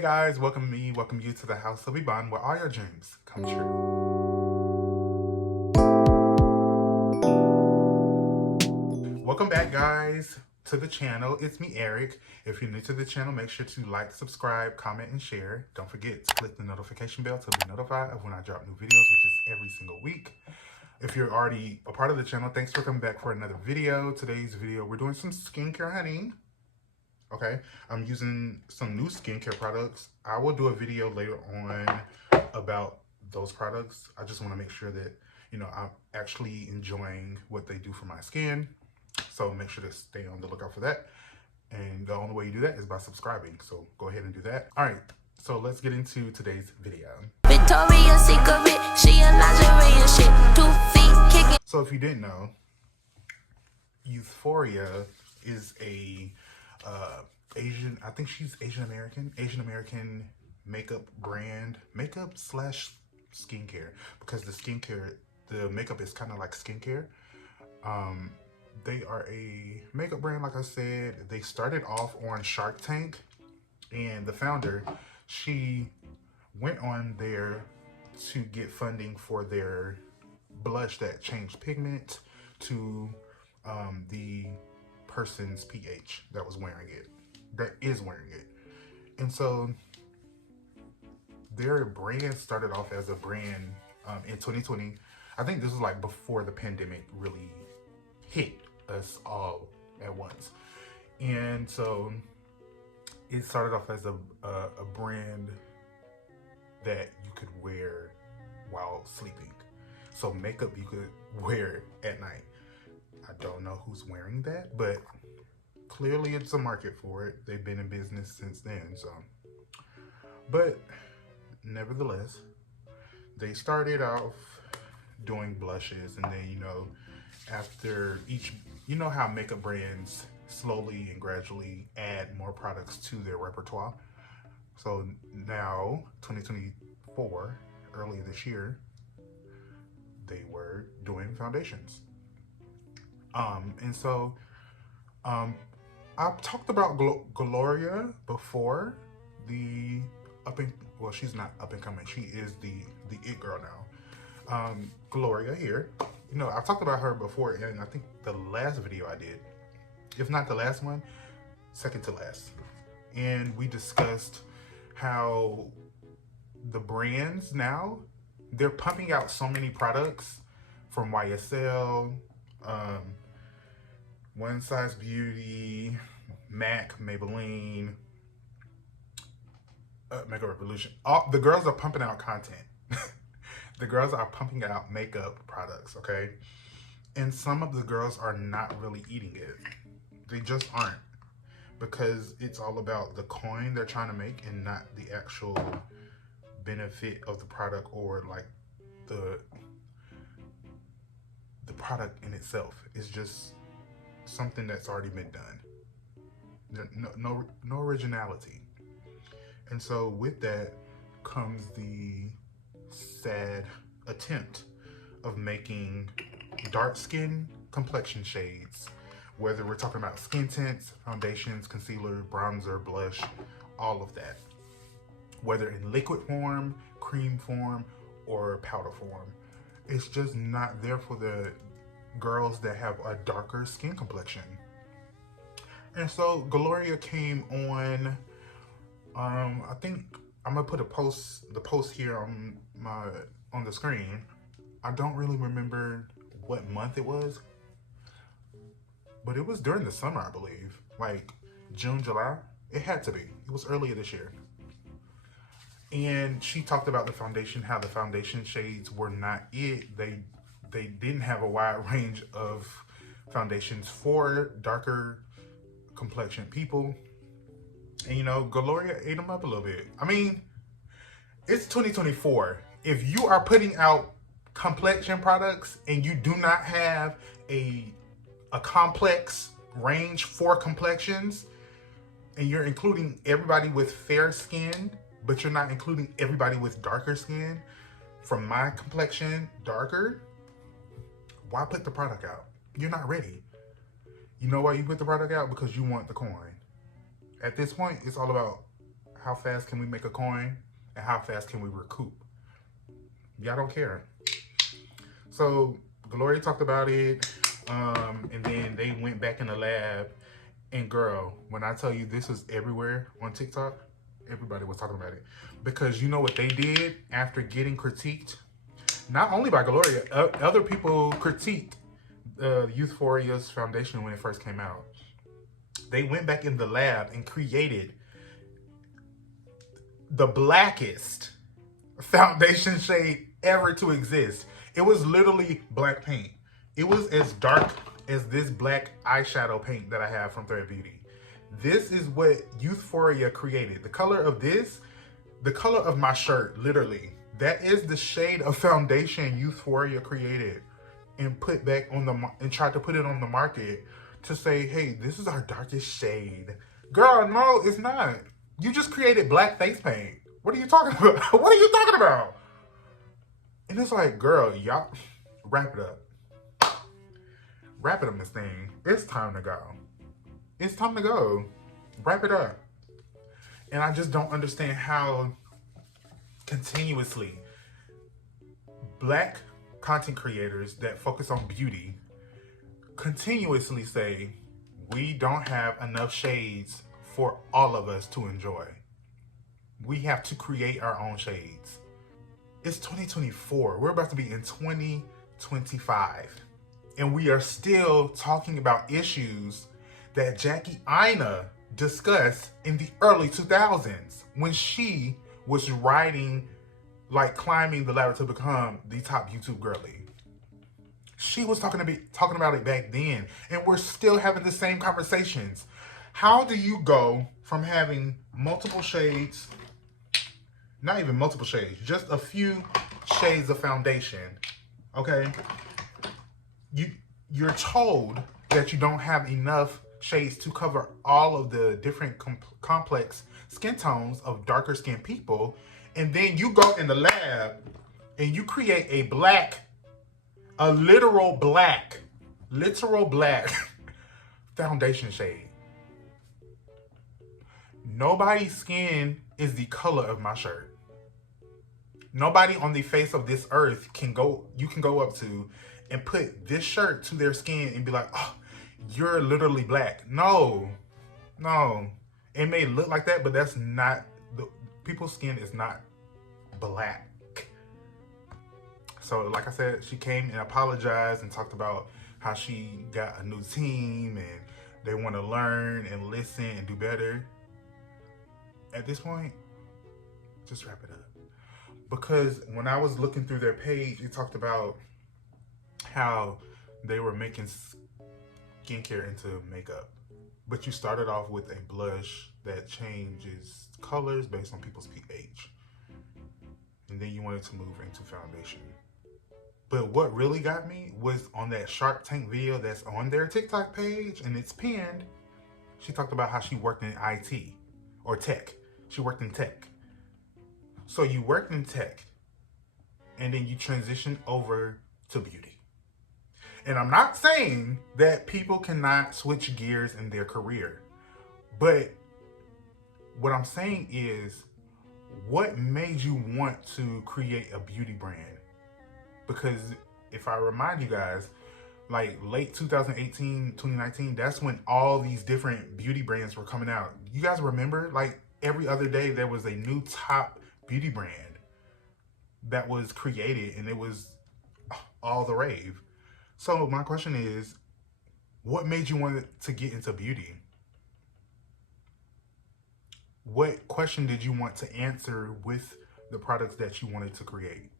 Hey guys, welcome you to the house of Iban where all your dreams come true. Welcome back guys to the channel. It's me, Eric. If you're new to the channel, make sure to like, subscribe, comment, and share. Don't forget to click the notification bell to be notified of when I drop new videos, which is every single week. If you're already a part of the channel, thanks for coming back for another video. Today's video, we're doing some skincare, honey. Okay, I'm using some new skincare products. I will do a video later on about those products. I just want to make sure that, I'm actually enjoying what they do for my skin. So make sure to stay on the lookout for that. And the only way you do that is by subscribing. So go ahead and do that. All right, so let's get into today's video. Victoria's Secret, she a lingerie and shit. 2 feet kicking. So if you didn't know, Youthforia is a I think she's Asian American makeup brand, makeup slash skincare, because the makeup is kind of like skincare. They are a makeup brand, like I said. They started off on Shark Tank, and the founder, she went on there to get funding for their blush that changed pigment to the person's pH that is wearing it. And so their brand started off as a brand in 2020. I think this was like before the pandemic really hit us all at once. And so it started off as a brand that you could wear while sleeping. So makeup you could wear at night. I don't know who's wearing that, but clearly it's a market for it. They've been in business since then, so. But nevertheless, they started off doing blushes, and then, after each, how makeup brands slowly and gradually add more products to their repertoire. So now, 2024, early this year, they were doing foundations. And so, I've talked about Gloria before. She's not up and coming. She is the it girl now. Gloria here. I've talked about her before, and I think the last video I did, if not the last one, second to last. And we discussed how the brands now, they're pumping out so many products from YSL, One Size Beauty, MAC, Maybelline, Makeup Revolution. The girls are pumping out content. The girls are pumping out makeup products, okay? And some of the girls are not really eating it. They just aren't. Because it's all about the coin they're trying to make and not the actual benefit of the product, or like the product in itself. It's just something that's already been done. No originality. And so with that comes the sad attempt of making dark skin complexion shades, whether we're talking about skin tints, foundations, concealer, bronzer, blush, all of that, whether in liquid form, cream form, or powder form. It's just not there for the girls that have a darker skin complexion. And so Gloria came on, I think I'm gonna put the post here on the screen. I don't really remember what month it was, but it was during the summer, I believe, like June, July. It had to be. It was earlier this year. And she talked about the foundation, how the foundation shades were not it. They didn't have a wide range of foundations for darker complexion people. And Gloria ate them up a little bit. I mean, it's 2024. If you are putting out complexion products and you do not have a complex range for complexions, and you're including everybody with fair skin, but you're not including everybody with darker skin, from my complexion, darker, why put the product out? You're not ready. You know why you put the product out? Because you want the coin. At this point, it's all about how fast can we make a coin and how fast can we recoup. Y'all don't care. So Gloria talked about it, and then they went back in the lab. And girl, when I tell you this was everywhere on TikTok, everybody was talking about it. Because you know what they did after getting critiqued? Not only by Gloria, other people critiqued Youthforia's foundation when it first came out. They went back in the lab and created the blackest foundation shade ever to exist. It was literally black paint. It was as dark as this black eyeshadow paint that I have from Thread Beauty. This is what Youthforia created. The color of this, the color of my shirt, literally, that is the shade of foundation Youthforia created and put back on the, and tried to put it on the market to say, hey, this is our darkest shade. Girl, no, it's not. You just created black face paint. What are you talking about? What are you talking about? And it's like, girl, y'all, wrap it up. Wrap it up, this thing. It's time to go. It's time to go. Wrap it up. And I just don't understand how continuously black content creators that focus on beauty continuously say we don't have enough shades for all of us to enjoy. We have to create our own shades. It's 2024. We're about to be in 2025. And we are still talking about issues that Jackie Aina discussed in the early 2000s when she was writing, like climbing the ladder to become the top YouTube girly. She was talking about it back then, and we're still having the same conversations. How do you go from having multiple shades, not even multiple shades, just a few shades of foundation, okay? You're told that you don't have enough shades to cover all of the different complex skin tones of darker skinned people, and then you go in the lab and you create a literal black foundation shade. Nobody's skin is the color of my shirt. Nobody on the face of this earth you can go up to and put this shirt to their skin and be like, oh, you're literally black. No. It may look like that, but that's not, people's skin is not black. So like I said, she came and apologized and talked about how she got a new team and they want to learn and listen and do better. At this point, just wrap it up. Because when I was looking through their page, it talked about how they were making skincare into makeup. But you started off with a blush that changes colors based on people's pH. And then you wanted to move into foundation. But what really got me was on that Shark Tank video that's on their TikTok page, and it's pinned. She talked about how she worked in IT or tech. She worked in tech. So you worked in tech, and then you transitioned over to beauty. And I'm not saying that people cannot switch gears in their career, but what I'm saying is, what made you want to create a beauty brand? Because if I remind you guys, like late 2018, 2019, that's when all these different beauty brands were coming out. You guys remember, like every other day there was a new top beauty brand that was created, and it was all the rave. So my question is, what made you want to get into beauty? What question did you want to answer with the products that you wanted to create?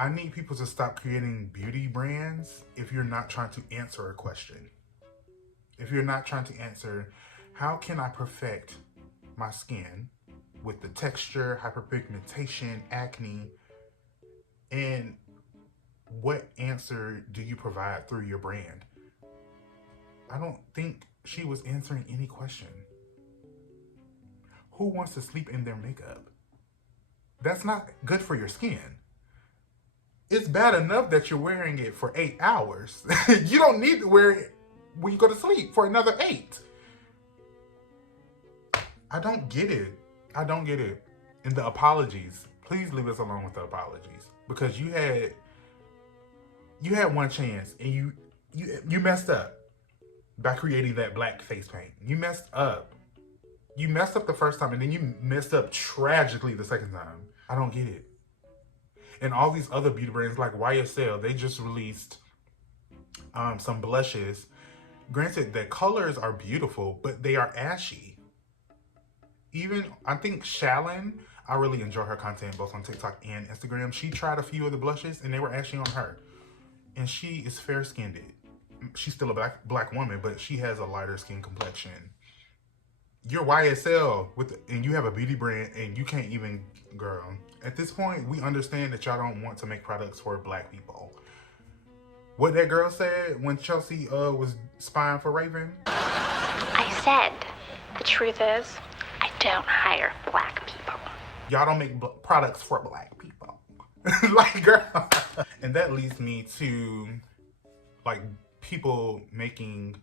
I need people to stop creating beauty brands if you're not trying to answer a question. If you're not trying to answer, how can I perfect my skin with the texture, hyperpigmentation, acne, and what answer do you provide through your brand? I don't think she was answering any question. Who wants to sleep in their makeup? That's not good for your skin. It's bad enough that you're wearing it for 8 hours. You don't need to wear it when you go to sleep for another 8. I don't get it. I don't get it. And the apologies, please leave us alone with the apologies, because you had one chance and you messed up by creating that black face paint. You messed up. You messed up the first time, and then you messed up tragically the second time. I don't get it. And all these other beauty brands like YSL, they just released some blushes. Granted, the colors are beautiful, but they are ashy. Even, I think Shallon, I really enjoy her content both on TikTok and Instagram. She tried a few of the blushes and they were ashy on her. And she is fair-skinned. She's still a black woman, but she has a lighter skin complexion. You're YSL and you have a beauty brand and you can't even, girl. At this point, we understand that y'all don't want to make products for black people. What that girl said when Chelsea was spying for Raven? I said, the truth is, I don't hire black people. Y'all don't make products for black people. Like, girl. And that leads me to, like, people making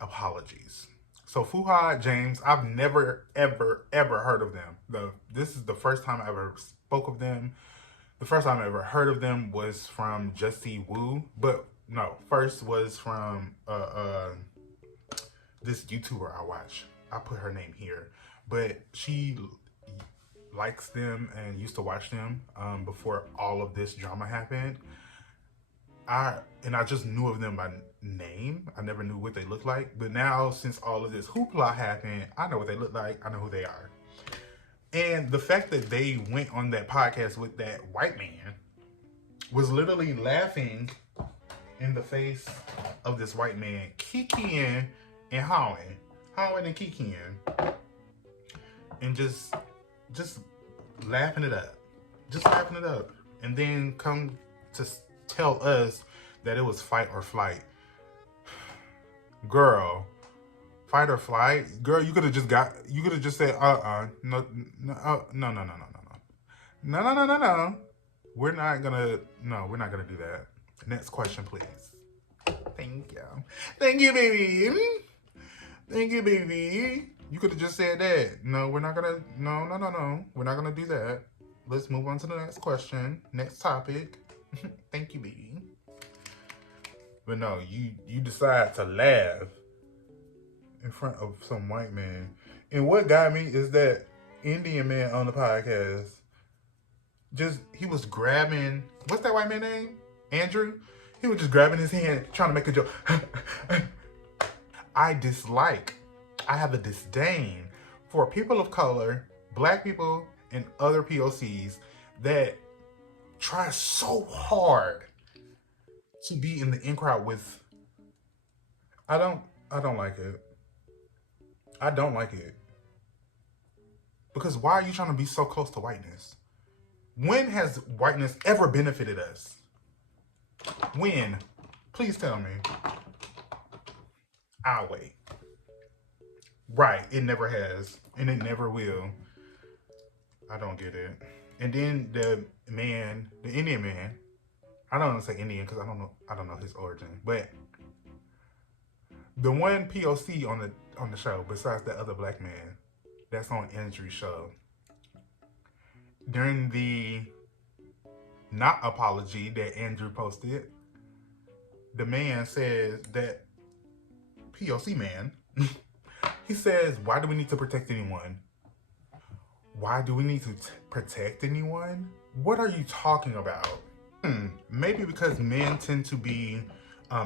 apologies. So Fuhad, James, I've never, ever, ever heard of them. This is the first time I ever spoke of them. The first time I ever heard of them was from Jessie Woo. But no, first was from this YouTuber I watch. I put her name here. But she likes them and used to watch them before all of this drama happened. I just knew of them by name. I never knew what they looked like. But now, since all of this hoopla happened, I know what they look like. I know who they are. And the fact that they went on that podcast with that white man was literally laughing in the face of this white man, kikiing and howling and kikiing, and just laughing it up, and then come to tell us that it was fight or flight. Girl, fight or flight? Girl, you could have just said, no. We're not gonna do that. Next question, please. Thank you, baby. You could have just said that. No, we're not gonna, no. We're not gonna do that. Let's move on to the next question. Next topic. Thank you, baby. But no, you decide to laugh in front of some white man. And what got me is that Indian man on the podcast, he was grabbing, what's that white man name? Andrew? He was just grabbing his hand, trying to make a joke. I have a disdain for people of color, black people, and other POCs that try so hard to be in the in crowd with. I don't like it. I don't like it. Because why are you trying to be so close to whiteness? When has whiteness ever benefited us? When? Please tell me. I'll wait. Right, it never has. And it never will. I don't get it. And then the Indian man, I don't want to say Indian because I don't know his origin, but the one POC on the show, besides the other black man, that's on Andrew's show, during the not apology that Andrew posted, the man says that POC man, he says, why do we need to protect anyone? Why do we need to protect anyone? What are you talking about? Maybe because men tend to be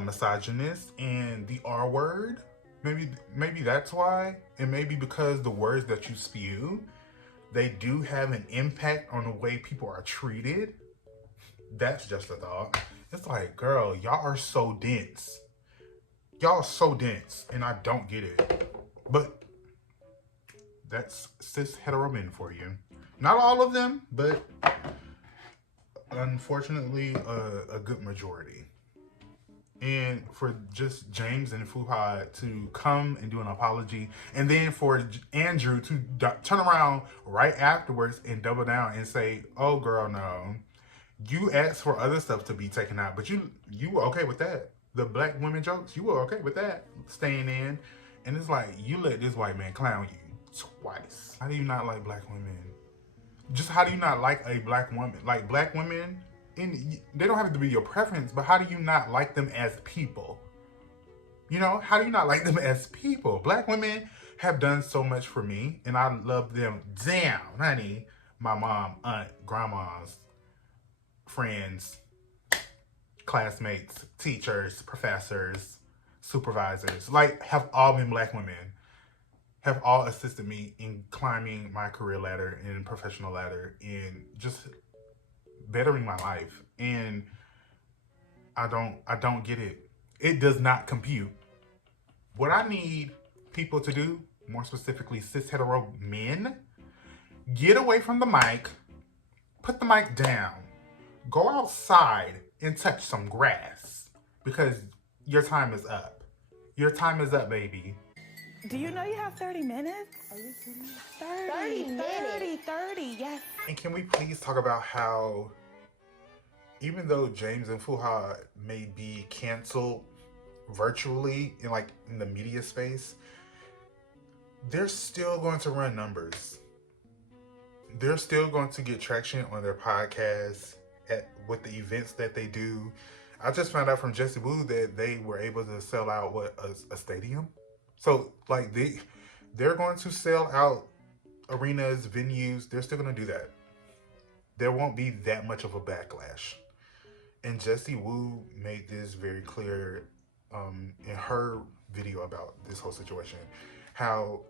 misogynist and the R word. Maybe that's why. And maybe because the words that you spew, they do have an impact on the way people are treated. That's just a thought. It's like, girl, y'all are so dense. Y'all are so dense, and I don't get it. But that's cis hetero men for you. Not all of them, but unfortunately, a good majority. And for just James and Fuhad to come and do an apology, and then for Andrew to turn around right afterwards and double down and say, oh girl, no. You asked for other stuff to be taken out, but you were okay with that. The black women jokes, you were okay with that staying in. And it's like, you let this white man clown you. twice. How do you not like black women? Just how do you not like a black woman? Like black women, they don't have to be your preference, but how do you not like them as people? You know, how do you not like them as people? Black women have done so much for me, and I love them down, honey. My mom, aunt, grandmas, friends, classmates, teachers, professors, supervisors, like, have all been black women, have all assisted me in climbing my career ladder and professional ladder and just bettering my life. And I don't get it. It does not compute. What I need people to do, more specifically cis hetero men, get away from the mic, put the mic down, go outside and touch some grass, because your time is up. Your time is up, baby. Do you know you have 30 minutes? Are you kidding me? 30, yes. And can we please talk about how, even though James and Fuhad may be canceled virtually in the media space, they're still going to run numbers. They're still going to get traction on their podcasts, with the events that they do. I just found out from Jesse Wu that they were able to sell out a stadium. So they're going to sell out arenas, venues. They're still going to do that. There won't be that much of a backlash. And Jesse Wu made this very clear in her video about this whole situation. How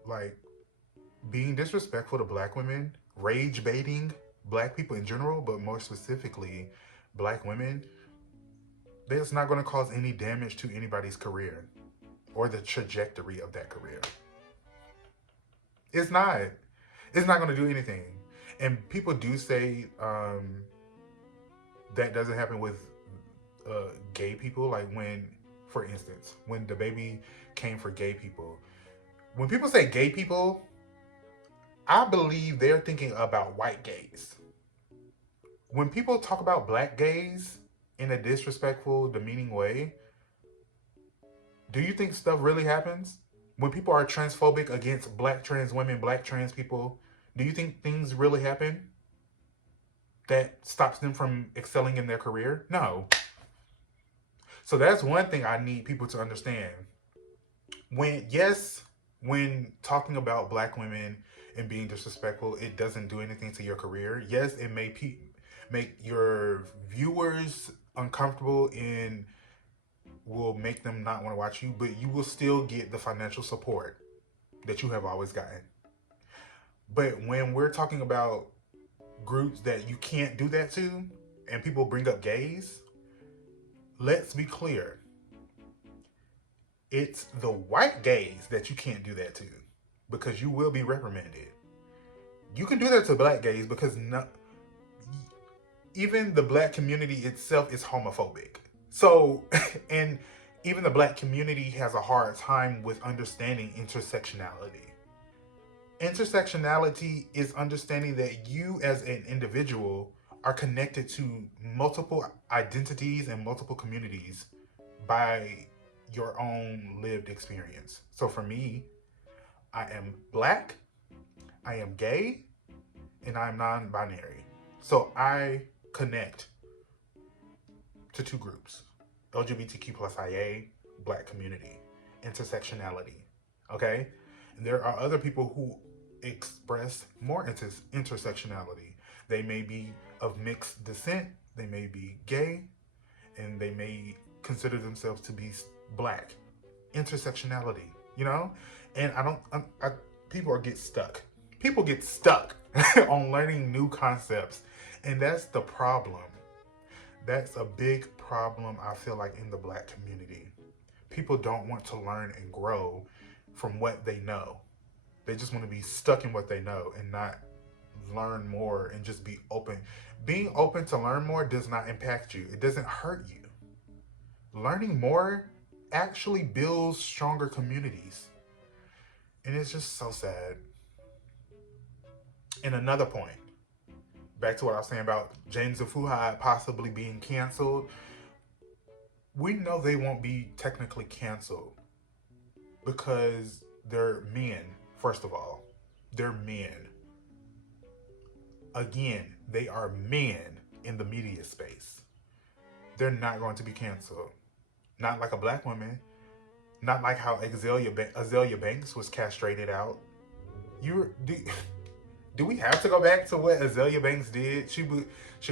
being disrespectful to black women, rage baiting black people in general, but more specifically black women, that's not going to cause any damage to anybody's career or the trajectory of that career. It's not going to do anything. And people do say that doesn't happen with gay people. Like for instance, when the baby came for gay people, when people say gay people, I believe they're thinking about white gays. When people talk about black gays in a disrespectful, demeaning way, do you think stuff really happens? When people are transphobic against black trans women, black trans people, do you think things really happen that stops them from excelling in their career? No. So that's one thing I need people to understand. When talking about black women and being disrespectful, it doesn't do anything to your career. Yes, it may make your viewers uncomfortable and will make them not want to watch you, but you will still get the financial support that you have always gotten. But when we're talking about groups that you can't do that to, and people bring up gays, let's be clear. It's the white gays that you can't do that to, because you will be reprimanded. You can do that to black gays because even the black community itself is homophobic. So, and even the black community has a hard time with understanding intersectionality. Intersectionality is understanding that you as an individual are connected to multiple identities and multiple communities by your own lived experience. So for me, I am black, I am gay, and I'm non-binary. So I connect to two groups: LGBTQ plus IA, black community, intersectionality. Okay? And there are other people who express more intersectionality. They may be of mixed descent, they may be gay, and they may consider themselves to be black. Intersectionality, you know? And people get stuck. People get stuck on learning new concepts. And that's the problem. That's a big problem, I feel like, in the black community. People don't want to learn and grow from what they know. They just want to be stuck in what they know and not learn more and just be open. Being open to learn more does not impact you. It doesn't hurt you. Learning more actually builds stronger communities. And it's just so sad. And another point, back to what I was saying about James and Fuhad possibly being canceled. We know they won't be technically canceled because they're men, first of all. They're men. Again, they are men in the media space. They're not going to be canceled. Not like a black woman. Not like how Azalea Banks was castrated out. Do we have to go back to what Azalea Banks did? She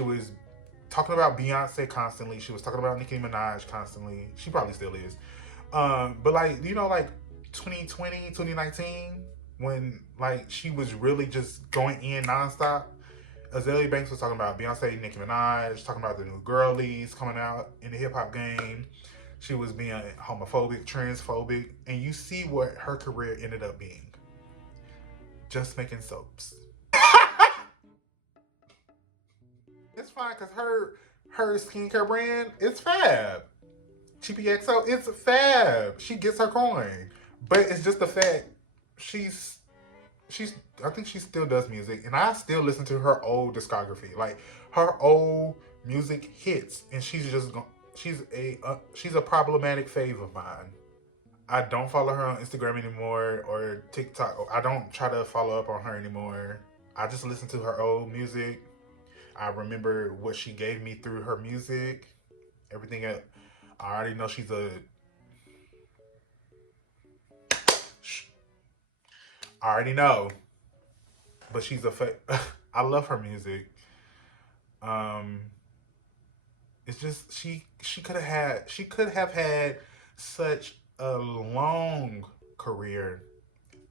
was talking about Beyonce constantly. She was talking about Nicki Minaj constantly. She probably still is. But like, you know, like 2020, 2019, when like she was really just going in nonstop. Azalea Banks was talking about Beyonce, Nicki Minaj, talking about the new girlies coming out in the hip hop game. She was being homophobic, transphobic, and you see what her career ended up being. Just making soaps. It's fine because her skincare brand is fab. GPXO, it's fab. She gets her coin. But it's just the fact I think she still does music, and I still listen to her old discography. Like her old music hits, and she's a problematic fave of mine. I don't follow her on Instagram anymore or TikTok. I don't try to follow up on her anymore. I just listen to her old music. I remember what she gave me through her music. Everything else, I already know she's a... I already know. But she's I love her music. It's just she could have had such a long career.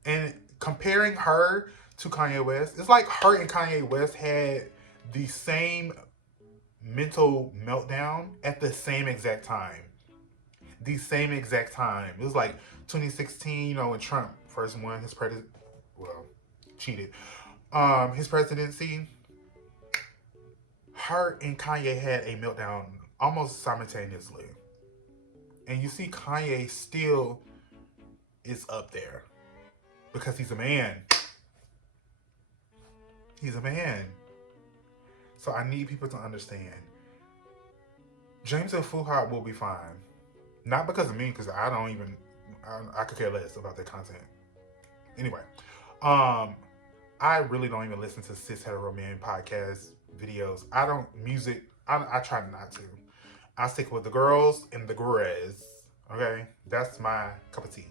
And comparing her to Kanye West, it's like her and Kanye West had the same mental meltdown at the same exact time. The same exact time. It was like 2016, you know, when Trump first won his cheated. His presidency. Her and Kanye had a meltdown almost simultaneously. And you see Kanye still is up there because he's a man. He's a man. So I need people to understand. James Fuhad will be fine. Not because of me, because I could care less about that content. Anyway, I really don't even listen to cis hetero men podcast videos. I try not to. I stick with the girls and the grizz. Okay? That's my cup of tea.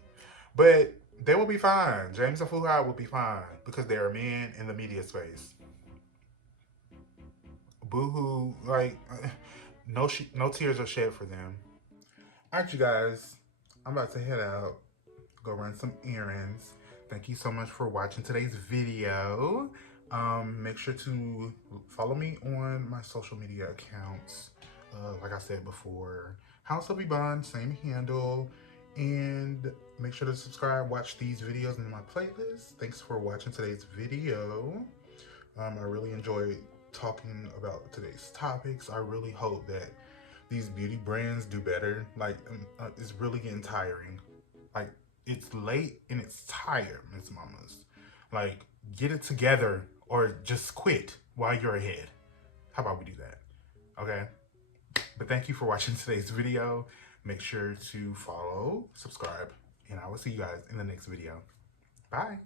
But they will be fine. James and Fuhad will be fine because they are men in the media space. Boo-hoo. Like, no tears are shed for them. Alright, you guys. I'm about to head out. Go run some errands. Thank you so much for watching today's video. Make sure to follow me on my social media accounts. Like I said before, House of Bond, same handle. And make sure to subscribe, watch these videos in my playlist. Thanks for watching today's video. I really enjoyed talking about today's topics. I really hope that these beauty brands do better. Like, it's really getting tiring. Like, it's late and it's tired, Miss Mamas. Like, get it together or just quit while you're ahead. How about we do that? Okay? But thank you for watching today's video. Make sure to follow, subscribe, and I will see you guys in the next video. Bye.